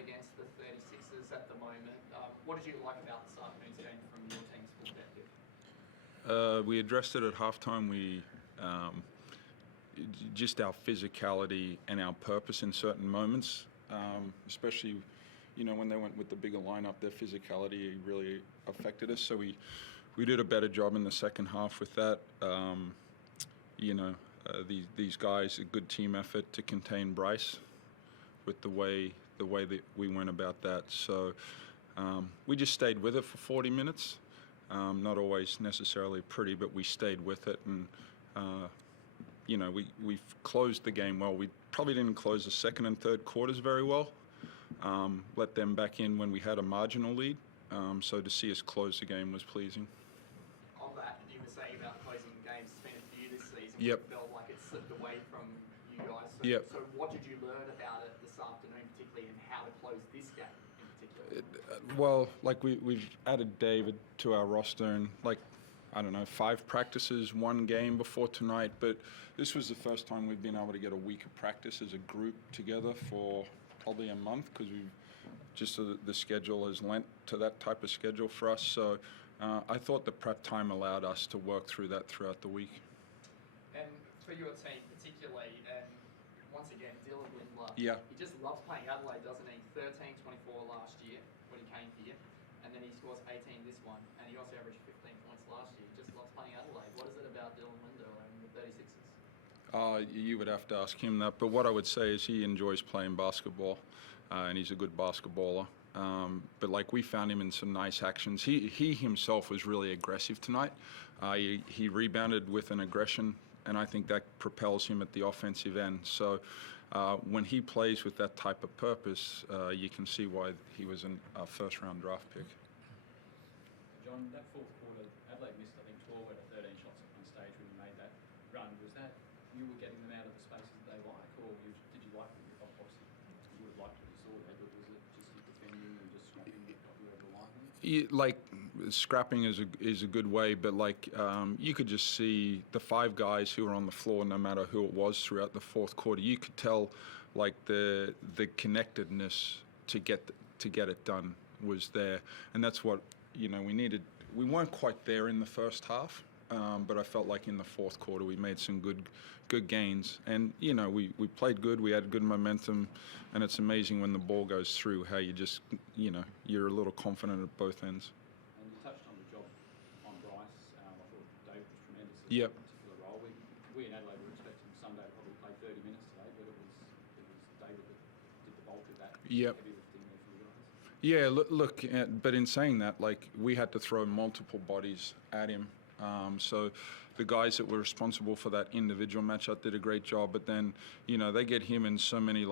against the 36ers at the moment. What did you like about this afternoon's game from your team's perspective? We addressed it at halftime. We just our physicality and our purpose in certain moments, especially, when they went with the bigger lineup, their physicality really affected us. So we did a better job in the second half with that. These guys, a good team effort to contain Bryce with the way that we went about that. So we just stayed with it for 40 minutes. Not always necessarily pretty, but we stayed with it, and we've closed the game well. We probably didn't close the second and third quarters very well. Let them back in when we had a marginal lead. So to see us close the game was pleasing. On that, you were saying about closing games, it's been a few this season. Yep. It felt like it slipped away from you guys. So, Yep. so what did you learn about it this afternoon, particularly, and how to close this game in particular? Well, like we've added David to our roster, and 5 practices, 1 game before tonight. But this was the first time we've been able to get a week of practice as a group together for probably a month, because the schedule has lent to that type of schedule for us. So I thought the prep time allowed us to work through that throughout the week. And for your team particularly, and once again, Dylan Windler, Yeah. he just loves playing Adelaide, doesn't he? 13-24 last year when he came here, and then he scores 18 this one, and he also averaged 15 points last year. He just loves playing Adelaide. What is it about Dylan Windler and the 36ers? You would have to ask him that, but what I would say is he enjoys playing basketball, and he's a good basketballer. But we found him in some nice actions. He himself was really aggressive tonight. He rebounded with an aggression, and I think that propels him at the offensive end. So when he plays with that type of purpose, you can see why he was a first-round draft pick. John, that fourth quarter, Adelaide missed, I think, 12 out of 13 shots at one stage when you made that run. Was that you were getting them out of the spaces that they like, or did you like what you obviously you would have liked what you saw there, but was it just you defending and just scrapping what you over the line? Scrapping is a good way, but you could just see the 5 guys who were on the floor, no matter who it was, throughout the fourth quarter. You could tell the connectedness to get it done was there, and that's what we needed. We weren't quite there in the first half, but I felt like in the fourth quarter we made some good gains, and we played good. We had good momentum, and it's amazing when the ball goes through how you just you're a little confident at both ends. And you touched on the job on Bryce. I thought Dave was tremendous in Yep. that particular role. We in Adelaide were expecting Sunday to probably play 30 minutes today, but it was David that did the bulk of that Yep. heavy lifting there for you guys. Yeah, look, but in saying that, we had to throw multiple bodies at him. So the guys that were responsible for that individual matchup did a great job, but then, they get him in so many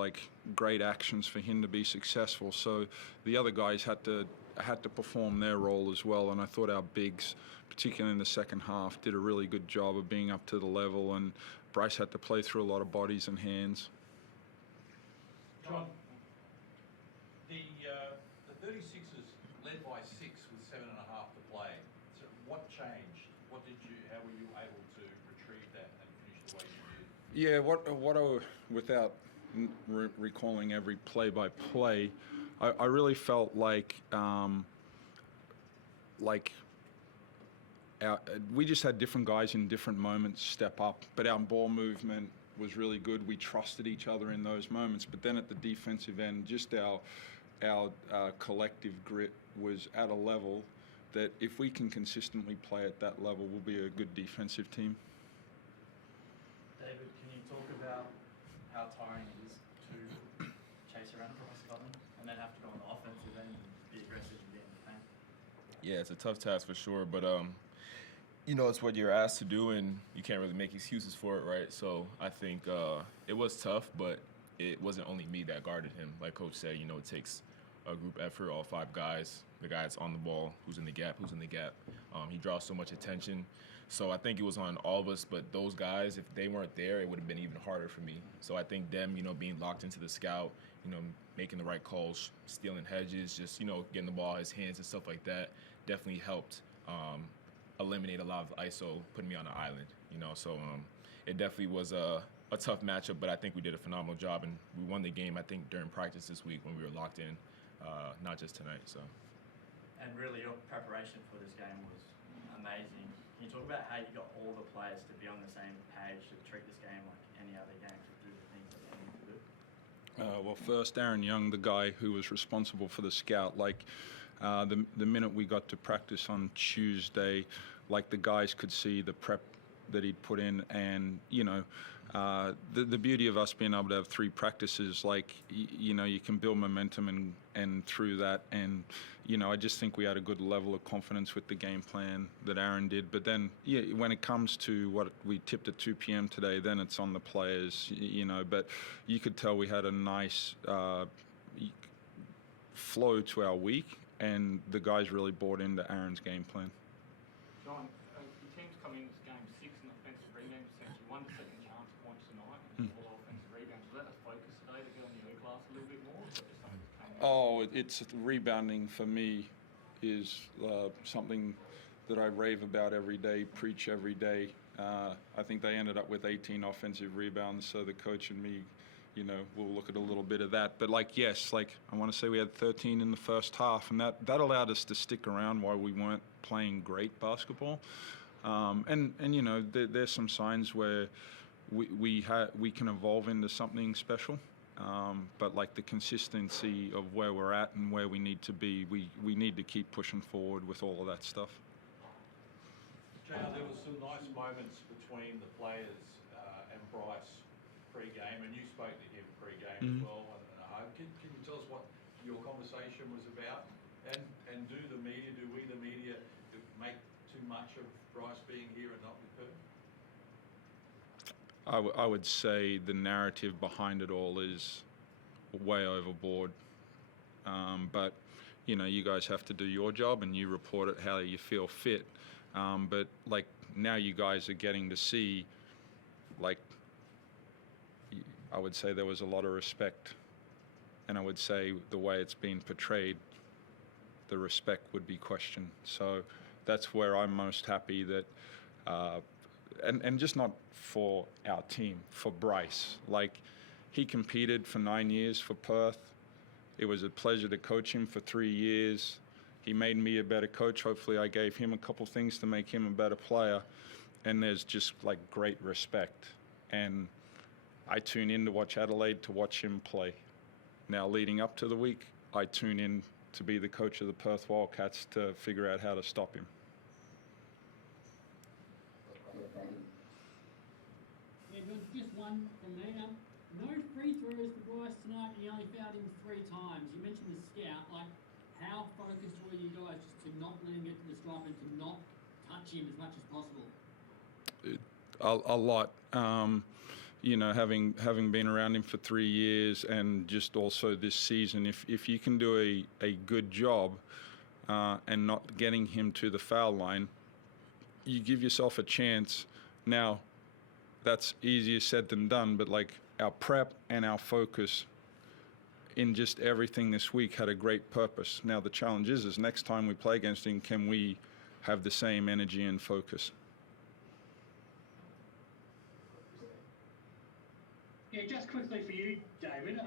great actions for him to be successful. So the other guys had to perform their role as well, and I thought our bigs, particularly in the second half, did a really good job of being up to the level, and Bryce had to play through a lot of bodies and hands. John, the 36ers led by 6 with 7.5 to play. So what changed? How were you able to retrieve that and finish the way you did? Yeah, without recalling every play-by-play, I really felt we just had different guys in different moments step up, but our ball movement was really good. We trusted each other in those moments, but then at the defensive end, just our collective grit was at a level that if we can consistently play at that level, we'll be a good defensive team. David, can you talk about how tiring it is to chase around Bryce Cotton and then have to go on the offensive end and be aggressive and get in the paint? Yeah, it's a tough task for sure, but it's what you're asked to do, and you can't really make excuses for it, right? So I think it was tough, but it wasn't only me that guarded him. Like Coach said, it takes a group effort, all 5 guys. The guy that's on the ball, who's in the gap. He draws so much attention. So I think it was on all of us, but those guys, if they weren't there, it would have been even harder for me. So I think them, being locked into the scout, making the right calls, stealing hedges, just, getting the ball in his hands and stuff like that, definitely helped eliminate a lot of ISO, putting me on an island, So it definitely was a tough matchup, but I think we did a phenomenal job, and we won the game, I think, during practice this week when we were locked in, not just tonight. So. And really, your preparation for this game was amazing. Can you talk about how you got all the players to be on the same page to treat this game like any other game, to do the things that they need to do? Well, first, Aaron Young, the guy who was responsible for the scout, the minute we got to practice on Tuesday, the guys could see the prep that he'd put in, and the beauty of us being able to have 3 practices, you can build momentum and through that, and I just think we had a good level of confidence with the game plan that Aaron did. But then, when it comes to what we tipped at 2 p.m. today, then it's on the players, But you could tell we had a nice flow to our week, and the guys really bought into Aaron's game plan. John, your team's come in this game 6 in offensive rebound percentage. You won the second chance points tonight and 4 offensive rebounds. Was that a focus today to get on the O class a little bit more? Or is that just something that came out? It's rebounding for me is something that I rave about every day, preach every day. I think they ended up with 18 offensive rebounds, so the coach and me, we'll look at a little bit of that. But yes, I want to say we had 13 in the first half, and that allowed us to stick around while we weren't playing great basketball. There's some signs where we can evolve into something special. But the consistency of where we're at and where we need to be, we need to keep pushing forward with all of that stuff. JR, there was some nice moments between the players and Bryce pre-game, and you spoke to him pre-game as well. And can you tell us what your conversation was about? And do we the media make too much of Bryce being here and not with her? I would say the narrative behind it all is way overboard. But you guys have to do your job and you report it how you feel fit. But now you guys are getting to see, I would say there was a lot of respect, and I would say the way it's been portrayed, the respect would be questioned. So that's where I'm most happy that, and just not for our team, for Bryce. He competed for 9 years for Perth. It was a pleasure to coach him for 3 years. He made me a better coach. Hopefully I gave him a couple things to make him a better player. And there's just great respect. And I tune in to watch Adelaide to watch him play. Now leading up to the week, I tune in to be the coach of the Perth Wildcats to figure out how to stop him. Yeah, but just one from me. No free throws for Bryce tonight, and you only found him 3 times. You mentioned the scout. How focused were you guys just to not let him get to the stripe and to not touch him as much as possible? A lot. Having been around him for 3 years, and just also this season, if you can do a good job and not getting him to the foul line, you give yourself a chance. Now, that's easier said than done, but our prep and our focus in just everything this week had a great purpose. Now the challenge is next time we play against him, can we have the same energy and focus? Yeah, just quickly for you, David.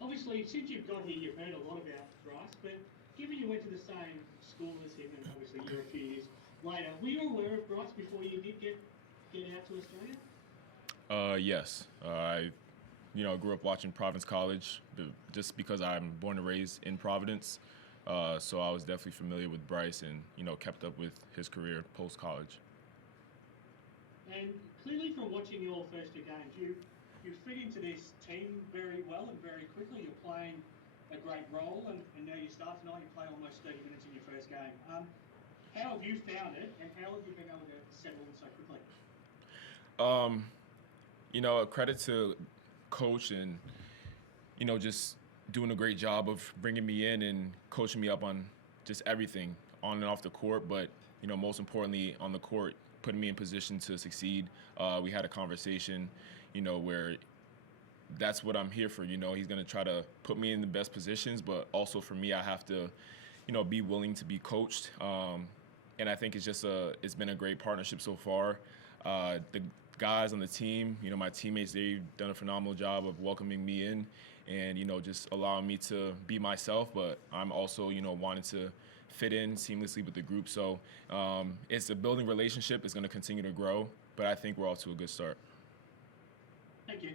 Obviously, since you've got here, you've heard a lot about Bryce, but given you went to the same school as him, and obviously you're a few years later, were you aware of Bryce before you did get out to Australia? Yes. I grew up watching Providence College just because I'm born and raised in Providence. So I was definitely familiar with Bryce and, kept up with his career post-college. And clearly from watching your first 2 games, you fit into this team very well and very quickly. You're playing a great role, and now you start tonight, you play almost 30 minutes in your first game. How have you found it, and how have you been able to settle in so quickly? A credit to coach and, just doing a great job of bringing me in and coaching me up on just everything on and off the court, but, most importantly on the court, putting me in position to succeed. We had a conversation, where that's what I'm here for. He's going to try to put me in the best positions, but also for me, I have to, be willing to be coached. And I think it's been a great partnership so far. The guys on the team, you know, my teammates, they've done a phenomenal job of welcoming me in and, you know, just allowing me to be myself. But I'm also, you know, wanting to fit in seamlessly with the group. So it's a building relationship. It's going to continue to grow. But I think we're off to a good start. Thank you.